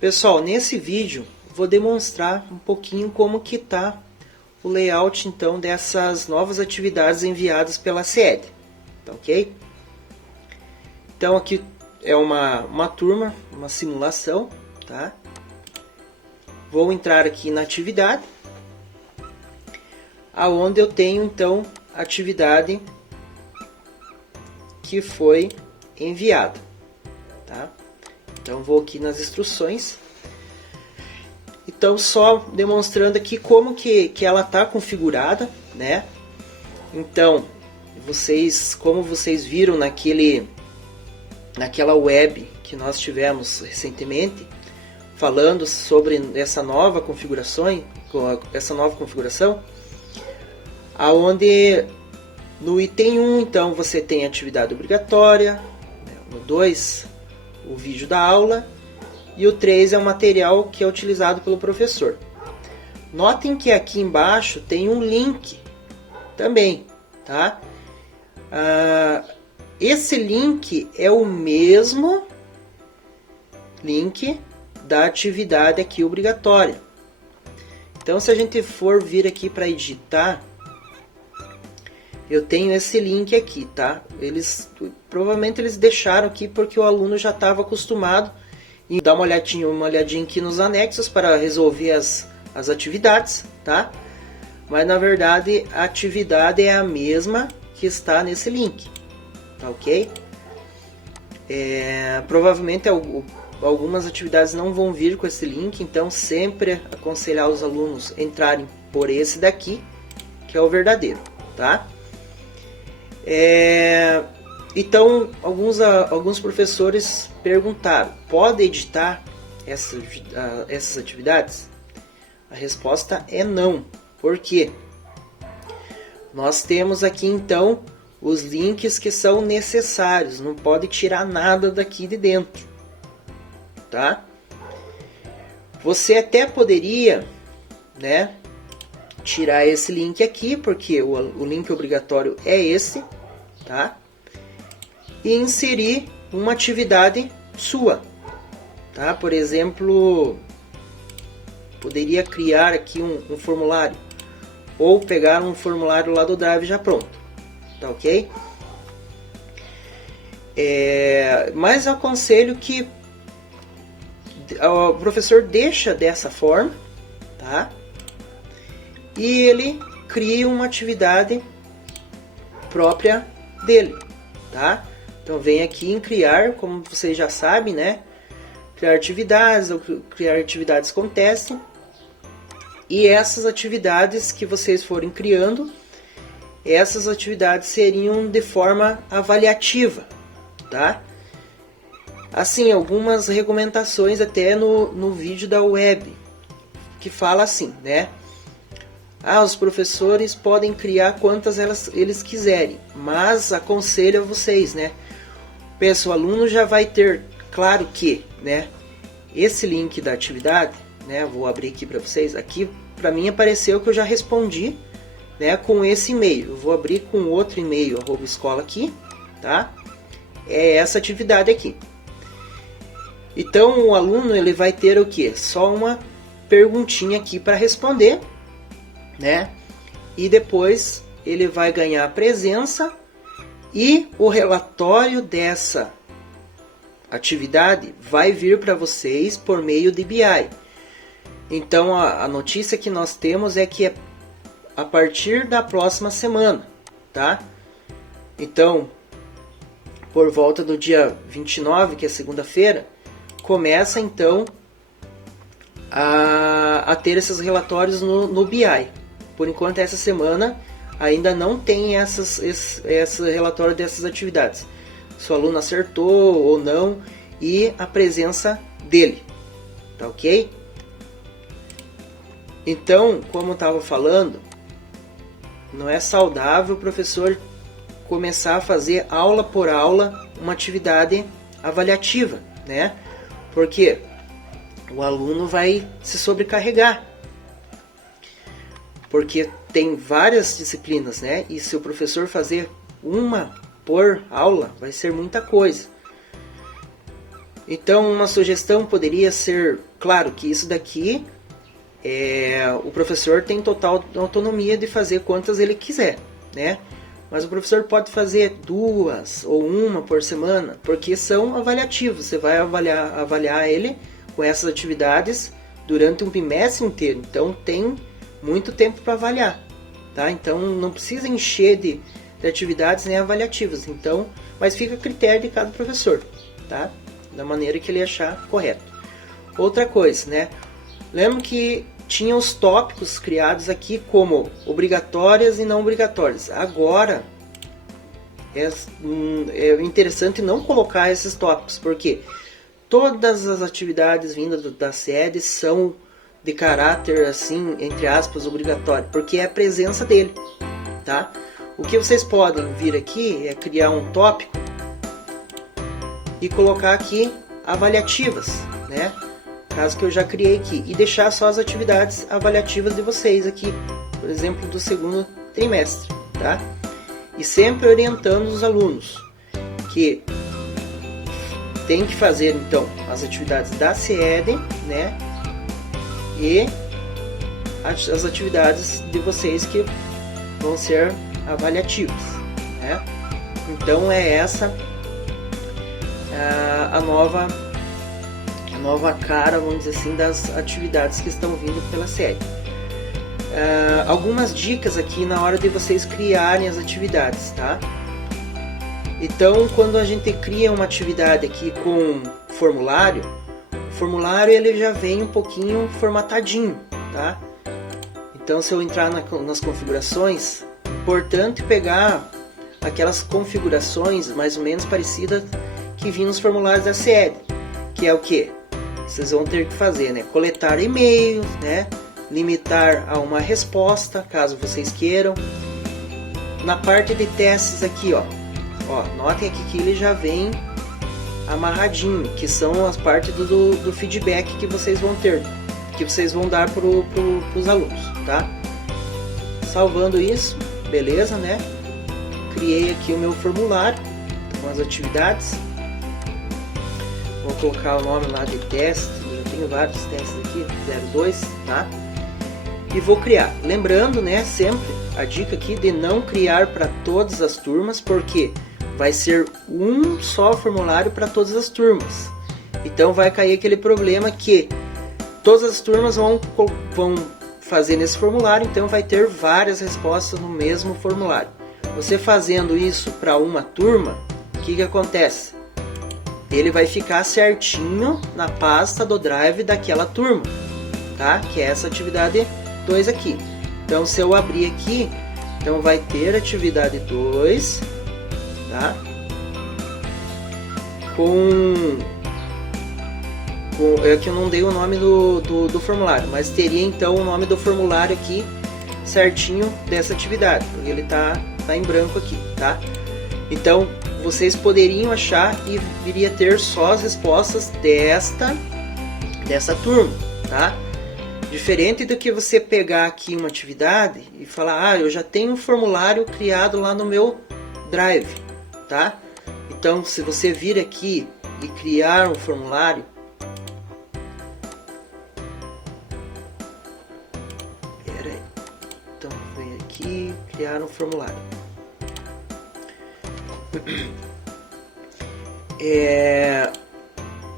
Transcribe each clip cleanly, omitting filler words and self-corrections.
Pessoal, nesse vídeo vou demonstrar um pouquinho como que está o layout então dessas novas atividades enviadas pela CIED, tá ok? Então aqui é uma turma, uma simulação, tá? Vou entrar aqui na atividade, aonde eu tenho então a atividade que foi enviada, tá? Então vou aqui nas instruções. Então só demonstrando aqui como que ela está configurada, né? Então como vocês viram naquela web que nós tivemos recentemente, falando sobre essa nova configuração, aonde no item 1 então você tem atividade obrigatória, no 2 o vídeo da aula e o 3 é o material que é utilizado pelo professor. Notem que aqui embaixo tem um link também, tá? Esse link é o mesmo link da atividade aqui obrigatória. Então, se a gente for vir aqui para editar, eu tenho esse link aqui, tá? Provavelmente eles deixaram aqui porque o aluno já estava acostumado em dar uma olhadinha aqui nos anexos para resolver as atividades, tá? Mas na verdade a atividade é a mesma que está nesse link, tá ok? Provavelmente algumas atividades não vão vir com esse link, então sempre aconselhar os alunos entrarem por esse daqui, que é o verdadeiro, tá? Então, alguns professores perguntaram, pode editar essas atividades? A resposta é não. Por quê? Nós temos aqui então os links que são necessários, não pode tirar nada daqui de dentro, tá? Você até poderia, né, tirar esse link aqui, porque o link obrigatório é esse, tá? E inserir uma atividade sua, tá? Por exemplo, poderia criar aqui um formulário, ou pegar um formulário lá do Drive já pronto, tá ok? Mas eu aconselho que o professor deixa dessa forma, tá? E ele cria uma atividade própria dele, tá? Então vem aqui em criar, como vocês já sabem, né? Criar atividades ou criar atividades com teste. E essas atividades que vocês forem criando, essas atividades seriam de forma avaliativa, tá? Assim, algumas regulamentações até no vídeo da web, que fala assim, né? Os professores podem criar quantas eles quiserem, mas aconselho a vocês, né? Pensa, o aluno já vai ter, claro que, né? Esse link da atividade, né? Vou abrir aqui para vocês. Aqui, para mim, apareceu que eu já respondi, né? Com esse e-mail. Eu vou abrir com outro e-mail, @escola aqui, tá? É essa atividade aqui. Então, o aluno ele vai ter o quê? Só uma perguntinha aqui para responder, né? E depois ele vai ganhar a presença e o relatório dessa atividade vai vir para vocês por meio de BI. Então a notícia que nós temos é que é a partir da próxima semana, tá? Então, por volta do dia 29, que é segunda-feira, começa então a ter esses relatórios no BI. Por enquanto, essa semana ainda não tem esse relatório dessas atividades. Se o aluno acertou ou não e a presença dele, tá ok? Então, como eu estava falando, não é saudável o professor começar a fazer aula por aula uma atividade avaliativa, né? Porque o aluno vai se sobrecarregar. Porque tem várias disciplinas, né? E se o professor fazer uma por aula, vai ser muita coisa. Então uma sugestão poderia ser, claro que isso daqui o professor tem total autonomia de fazer quantas ele quiser, né? Mas o professor pode fazer 2 ou 1 por semana, porque são avaliativos. Você vai avaliar ele com essas atividades durante um bimestre inteiro. Então tem muito tempo para avaliar, tá? Então não precisa encher de atividades nem avaliativas. Então, mas fica a critério de cada professor, tá? Da maneira que ele achar correto. Outra coisa, né? Lembra que tinha os tópicos criados aqui como obrigatórias e não obrigatórias. Agora é interessante não colocar esses tópicos, porque todas as atividades vindas da sede são de caráter, assim, entre aspas, obrigatório, porque é a presença dele, tá? O que vocês podem vir aqui é criar um tópico e colocar aqui avaliativas, né? Caso que eu já criei aqui, e deixar só as atividades avaliativas de vocês aqui, por exemplo, do segundo trimestre, tá? E sempre orientando os alunos que tem que fazer então as atividades da SED, né? E as atividades de vocês que vão ser avaliativas, né? Então é essa a nova cara, vamos dizer assim, das atividades que estão vindo pela SED. Algumas dicas aqui na hora de vocês criarem as atividades, tá? Então, quando a gente cria uma atividade aqui com formulário, o formulário ele já vem um pouquinho formatadinho, tá? Então, se eu entrar nas configurações, importante pegar aquelas configurações mais ou menos parecidas que vinham nos formulários da SED, que é o que? Vocês vão ter que fazer, né? Coletar e-mails, né? Limitar a uma resposta, caso vocês queiram. Na parte de testes aqui, ó, notem aqui que ele já vem amarradinho, que são as partes do feedback que vocês vão ter, que vocês vão dar para os alunos, tá? Salvando isso, beleza, né? Criei aqui o meu formulário com as atividades. Vou colocar o nome lá de teste, eu já tenho vários testes aqui, 02, tá? E vou criar. Lembrando, né, sempre a dica aqui de não criar para todas as turmas, porque vai ser um só formulário para todas as turmas. Então vai cair aquele problema que todas as turmas vão fazer nesse formulário, então vai ter várias respostas no mesmo formulário. Você fazendo isso para uma turma, o que acontece? Ele vai ficar certinho na pasta do Drive daquela turma, tá? Que é essa atividade 2 aqui. Então, se eu abrir aqui, então vai ter atividade 2, tá? É que eu não dei o nome do formulário, mas teria então o nome do formulário aqui certinho dessa atividade, porque ele tá em branco aqui, tá? Então, vocês poderiam achar e viria ter só as respostas dessa turma, tá? Diferente do que você pegar aqui uma atividade e falar, eu já tenho um formulário criado lá no meu Drive, tá? Então, se você vir aqui e criar um formulário, então vem aqui, criar um formulário.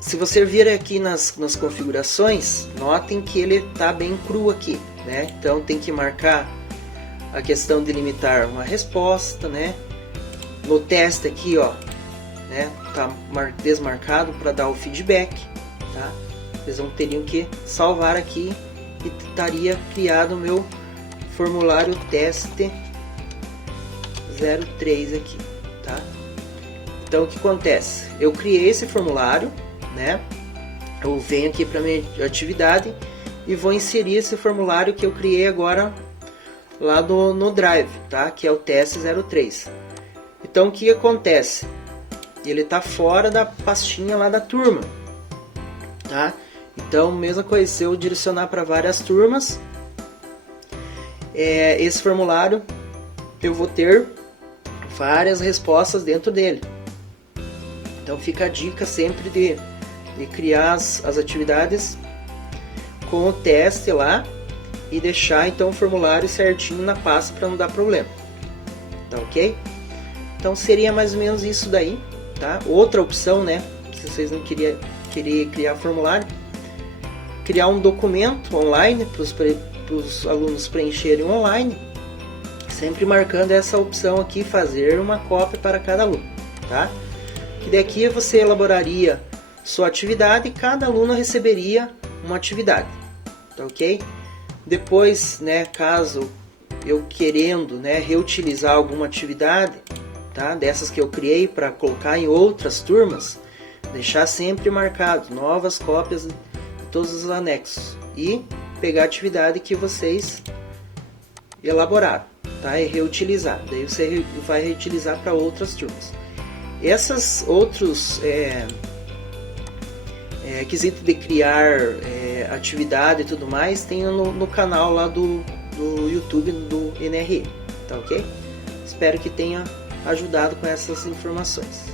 Se você vir aqui nas configurações, notem que ele está bem cru aqui, né? Então tem que marcar a questão de limitar uma resposta, né? No teste aqui, ó, né? Tá desmarcado para dar o feedback, tá? Vocês teriam que salvar aqui e estaria criado o meu formulário teste 03 aqui, tá? Então o que acontece? Eu criei esse formulário, né? Eu venho aqui para minha atividade e vou inserir esse formulário que eu criei agora lá no Drive, tá? Que é o teste 03. Então o que acontece? Ele está fora da pastinha lá da turma, tá? Então mesma coisa, se eu direcionar para várias turmas, esse formulário eu vou ter várias respostas dentro dele. Então fica a dica sempre de e criar as atividades com o teste lá e deixar então o formulário certinho na pasta para não dar problema, tá ok? Então seria mais ou menos isso daí, tá? Outra opção, né, se vocês não queriam criar formulário, criar um documento online para os alunos preencherem online, sempre marcando essa opção aqui, fazer uma cópia para cada aluno, tá? Que daqui você elaboraria sua atividade e cada aluno receberia uma atividade, tá ok? Depois, né, caso eu querendo, né, reutilizar alguma atividade, tá, dessas que eu criei para colocar em outras turmas, deixar sempre marcado novas cópias de todos os anexos e pegar a atividade que vocês elaboraram, tá, e reutilizar. Daí você vai reutilizar para outras turmas. Essas outros quesito de criar atividade e tudo mais tem no canal lá do YouTube do NRE, tá ok? Espero que tenha ajudado com essas informações.